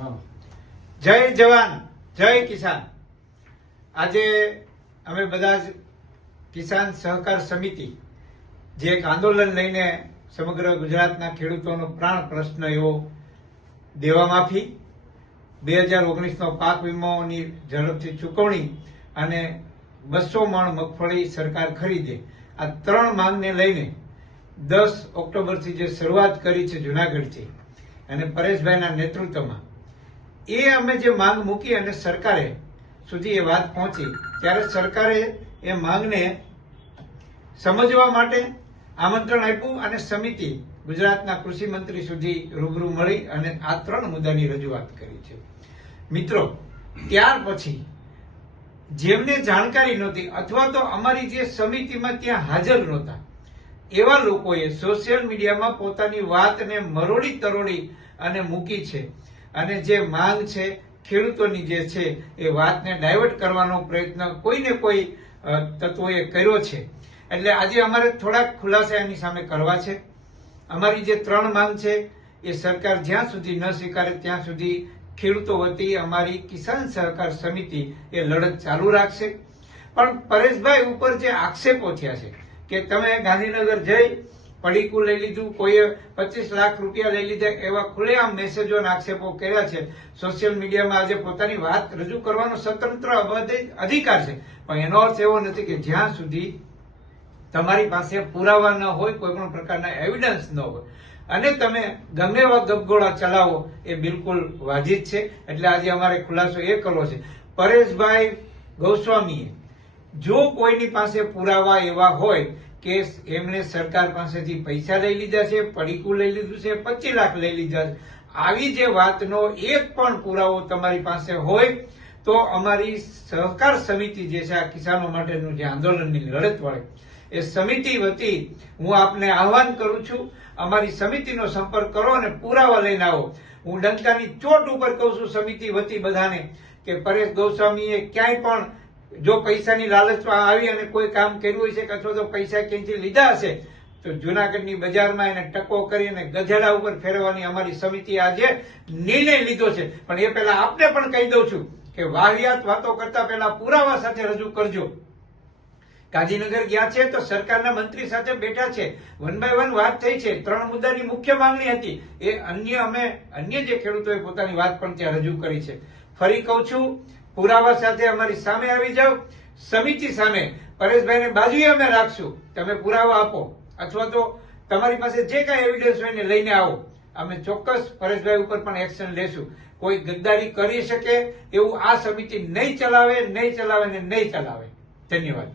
જય જવાન જય કિસાન। આજે અમે બધા જ કિસાન સહકાર સમિતિ જે એક આંદોલન લઈને સમગ્ર ગુજરાતના ખેડૂતોનો પ્રાણ પ્રશ્ન એવો દેવા માફી 2019નો પાક વીમોની ઝડપથી ચૂકવણી અને 200 મણ મગફળી સરકાર ખરીદે આ ત્રણ માંગને લઈને 10 ઓક્ટોબરથી જે શરૂઆત કરી છે જૂનાગઢથી અને પરેશભાઈના નેતૃત્વમાં એ અમે જે માંગ મૂકી અને સરકારે સુધી એ વાત પહોંચી ત્યારે સરકારે એ માંગને સમજવા માટે આમંત્રણ આપ્યું અને સમિતિ ગુજરાતના કૃષિ મંત્રી સુધી રૂબરૂ મળી અને આ ત્રણ મુદ્દાની રજૂઆત કરી છે। મિત્રો, ત્યાર પછી જેમને જાણકારી નહોતી અથવા તો અમારી જે સમિતિમાં ત્યાં હાજર નહોતા એવા લોકોએ સોશિયલ મીડિયામાં પોતાની વાતને મરોડી તરોડી અને મૂકી છે અને જે માંગ છે ખેડૂતોની જે છે એ વાતને ડાયવર્ટ કરવાનો પ્રયત્ન કોઈને કોઈ તત્વોએ કર્યો છે। એટલે આજે અમારે થોડાક ખુલાસા એની સામે કરવા છે। અમારી જે ત્રણ માંગ છે એ સરકાર જ્યાં સુધી ન સ્વીકારે ત્યાં સુધી ખેડૂતો વતી અમારી કિસાન સહકાર સમિતિ એ લડત ચાલુ રાખશે। પણ પરેશભાઈ ઉપર જે આક્ષેપો થયા છે કે તમે ગાંધીનગર જઈ પડીકું લઈ લીધું, કોઈએ 25 લાખ રૂપિયા લઈ લીધા, એવા ખુલ્લેઆમ મેસેજો અને આક્ષેપો કર્યા છે। સોશિયલ મીડિયામાં આજે પોતાની વાત રજૂ કરવાનો સ્વતંત્ર અધિકાર છે, પણ એનો અર્થ એવો નથી કે જ્યાં સુધી તમારી પાસે પુરાવા ન હોય, કોઈ પણ પ્રકારના એવિડન્સ ન હોય અને તમે ગમે એવા ગપગોળા ચલાવો એ બિલકુલ વાજિબ છે। એટલે આજે અમારે ખુલાસો એ કરવો છે, પરેશભાઈ ગોસ્વામીએ જો કોઈની પાસે પુરાવા એવા હોય કે એમણે સરકાર પાસેથી પૈસા લઈ લીધા છે, પડીકું લઈ લીધું છે, 25 લાખ લઈ લીધા છે, આવી જે વાતનો એક પણ પુરાવો તમારી પાસે હોય તો અમારી સહકાર સમિતિ જે છે આ કિસાનો માટેનું જે આંદોલનની લડત વાળી એ સમિતિ વતી હું આપને આહવાન કરું છું, અમારી સમિતિનો સંપર્ક કરો અને પુરાવા લઈને આવો। હું ડંકાની ચોટ ઉપર કહું છું સમિતિ વતી બધાને કે પરેશ ગોસ્વામીએ ક્યાંય પણ જો પૈસાની લાલચમાં આવી અને કોઈ કામ કર્યું હોય છે અથવા તો પૈસા ક્યાંયથી લીધા હશે તો જૂનાગઢની બજારમાં એને ટકો કરી અને ગધેડા ઉપર ફેરવવાની અમારી સમિતિએ આજે નિર્ણય લીધો છે। પણ એ પહેલા આપને પણ કહી દઉં છું કે વાહિયાત વાતો કરતા પહેલા પુરાવા સાથે રજૂ કરજો। ગાંધીનગર ગયા છે તો સરકારના મંત્રી સાથે બેઠા છે, 1 by 1 વાત થઈ છે, ત્રણ મુદ્દાની મુખ્ય માંગણી હતી એ અન્ય જે ખેડૂતોએ પોતાની વાત પણ ત્યાં રજૂ કરી છે। ફરી કહું છું, પુરાવા સાથે અમારી સામે આવી જાઓ, સમિતિ સામે પરેશભાઈને બાજુએ અમે રાખશું, તમે પુરાવા આપો અથવા તો તમારી પાસે જે કાંઈ એવિડન્સ હોય એને લઈને આવો, અમે ચોક્કસ પરેશભાઈ ઉપર પણ એક્શન લેશું। કોઈ ગદ્દારી કરી શકે એવું આ સમિતિ નહીં ચલાવે ને નહીં ચલાવે। ધન્યવાદ।